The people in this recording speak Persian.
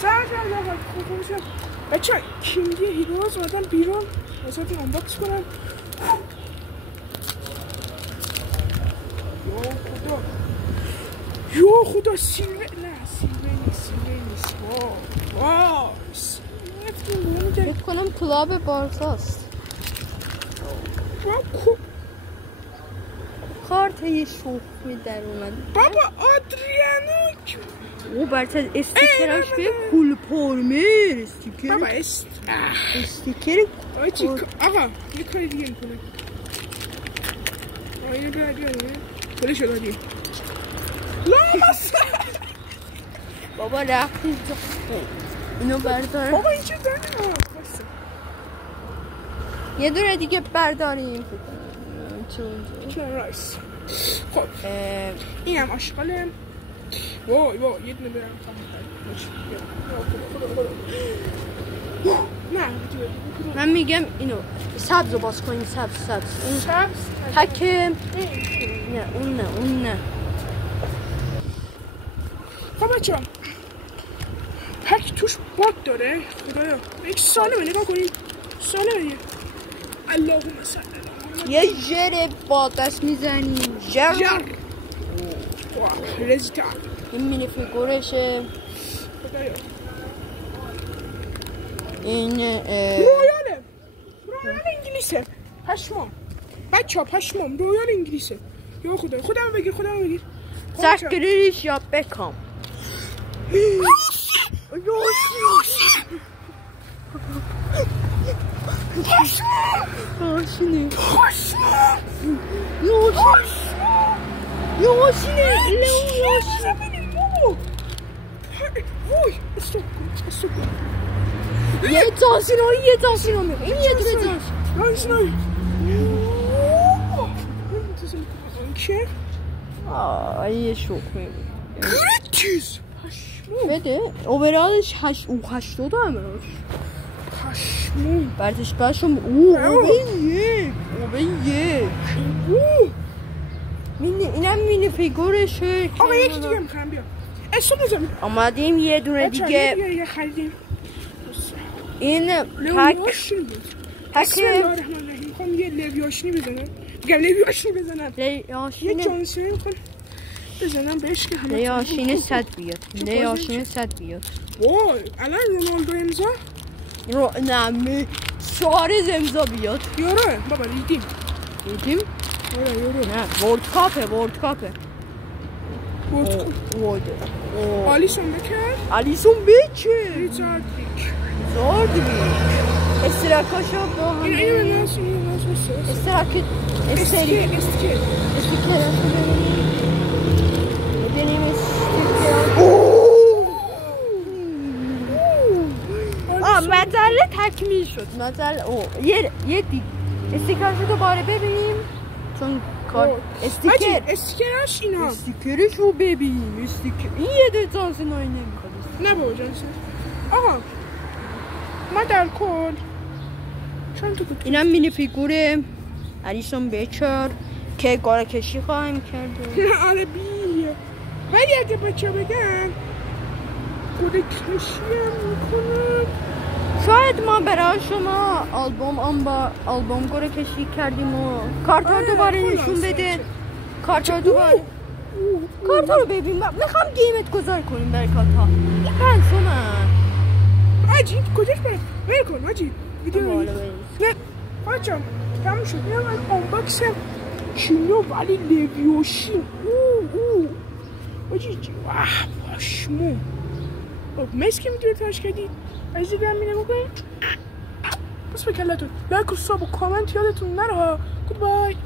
سلام بچه کینگی هیروز اومدن بیرون واسهتون آنباکس کنم. یا خدا سیلور، نه سیلور نیست. واو فکر کنم کلاب بارساست. کارت یه شوخی در اومد. بابا آدریانو او برتر استیکرش به کول پالمر استیکر. بابا استیکر آقا یه کاری دیگه میکنه. اینو بیار بله شده دیگه لامس. بابا رفتی اینو بردار. بابا این چه داره؟ یه دونه دیگه برداریم. چون رایس. خب این هم آشغاله. وای یه دونه برم نه من میگم اینو سبز رو باز کنیم. سبز حکم. نه اون نه. خب بچه پک توش باگ داره. خدایا یک سالمه، نگاه کنیم سالمه. اللهم صل علی یه جر بادش میزنیم. جر رزیتر این مینی فیگورشه. خدایا این رویال انگلیسه. پشمام بچه ها پشمام رویال انگلیسه. یا خدا خودم بگیر زکریش یا بکام. یه تانسینو میگه. این یه دونه تانسینو که یه شوخ میگه. گریتیز بده اوورالش 80 همه پشمون بردش باشم. اوه یک اینم مینی فیگورشه. آقا یکی دیگه میخوام بیا اسم بزنم. آمدیم یه دونه دیگه. یه خریدیم. این لیویاشنی بود. بسم الله الرحمن الرحیم. میخوام یه لیویاشنی بزنم. یه جانسونی میخوام بزنم بهش که همه لیویاشنی 100 بیاد. وای الان رونالدو امضا نه سوارز امضا بیاد. یوروه بابا ریدیم نه ورلد کاپه آلیسون بکر ریچارد استراکاشو با هم استراک استیکر مجله تکمیل شد. یه دیگه استیکرشو دوباره ببینیم چون کار استیکرش اینا استیکرش رو ببین. این یه دو تانسینوی نمیخواد. نه بابا جانسون. آها ما در کل چند تا بود. اینم مینی فیگور الیسون بکر که گاره کشی خواهیم کرد. آره ولی اگه بچه بگن گاره کشی هم میکنن. شاید ما برای شما آلبوم گره کشی کردیم و کارت دوباره نشون بده. کارت رو ببین. میخوام گیمت گذار کنیم برای کارت ها. این پنسومن عجیب کجاش برای کن عجیب ویدیو نه بچم تموم شد. این هم آنباکس کینو ولی لیویاشین عجیب پشمو. مرسی که میدونی تاش کردید. از دیگه هم می‌نمو کنید. بس به کلتون لایک و ساب و کامنت یادتون نره. گود بای.